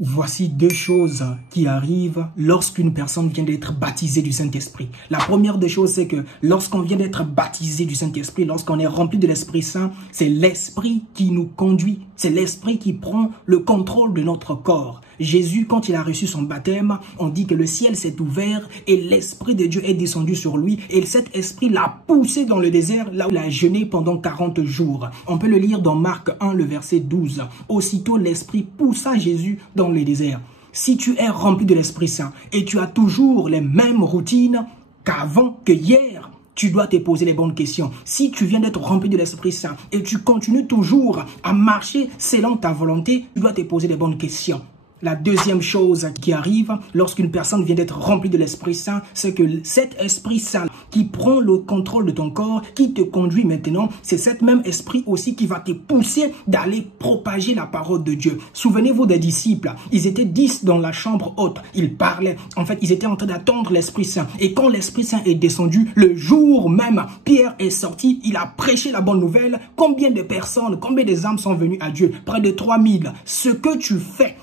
Voici deux choses qui arrivent lorsqu'une personne vient d'être baptisée du Saint-Esprit. La première des choses, c'est que lorsqu'on vient d'être baptisé du Saint-Esprit, lorsqu'on est rempli de l'Esprit Saint, c'est l'Esprit qui nous conduit. C'est l'Esprit qui prend le contrôle de notre corps. Jésus, quand il a reçu son baptême, on dit que le ciel s'est ouvert et l'Esprit de Dieu est descendu sur lui. Et cet Esprit l'a poussé dans le désert, là où il a jeûné pendant 40 jours. On peut le lire dans Marc 1, le verset 12. Aussitôt, l'Esprit poussa Jésus dans le désert. Si tu es rempli de l'Esprit Saint et tu as toujours les mêmes routines qu'avant, que hier, tu dois te poser les bonnes questions. Si tu viens d'être rempli de l'Esprit Saint et tu continues toujours à marcher selon ta volonté, tu dois te poser les bonnes questions. La deuxième chose qui arrive lorsqu'une personne vient d'être remplie de l'Esprit Saint, c'est que cet Esprit Saint qui prend le contrôle de ton corps, qui te conduit maintenant, c'est cet même Esprit aussi qui va te pousser d'aller propager la parole de Dieu. Souvenez-vous des disciples, ils étaient 10 dans la chambre haute, ils parlaient, en fait ils étaient en train d'attendre l'Esprit Saint. Et quand l'Esprit Saint est descendu, le jour même, Pierre est sorti, il a prêché la bonne nouvelle. Combien de personnes, combien des âmes sont venues à Dieu? Près de 3000. Ce que tu fais,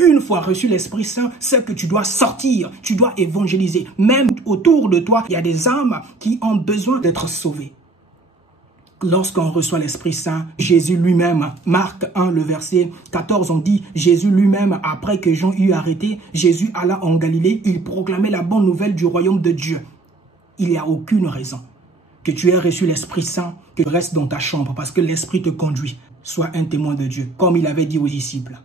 une fois reçu l'Esprit Saint, c'est que tu dois sortir, tu dois évangéliser. Même autour de toi, il y a des âmes qui ont besoin d'être sauvées. Lorsqu'on reçoit l'Esprit Saint, Jésus lui-même, Marc 1, le verset 14, on dit, Jésus lui-même, après que Jean eut arrêté, Jésus alla en Galilée, il proclamait la bonne nouvelle du royaume de Dieu. Il n'y a aucune raison que tu aies reçu l'Esprit Saint, que tu restes dans ta chambre, parce que l'Esprit te conduit. Sois un témoin de Dieu, comme il avait dit aux disciples.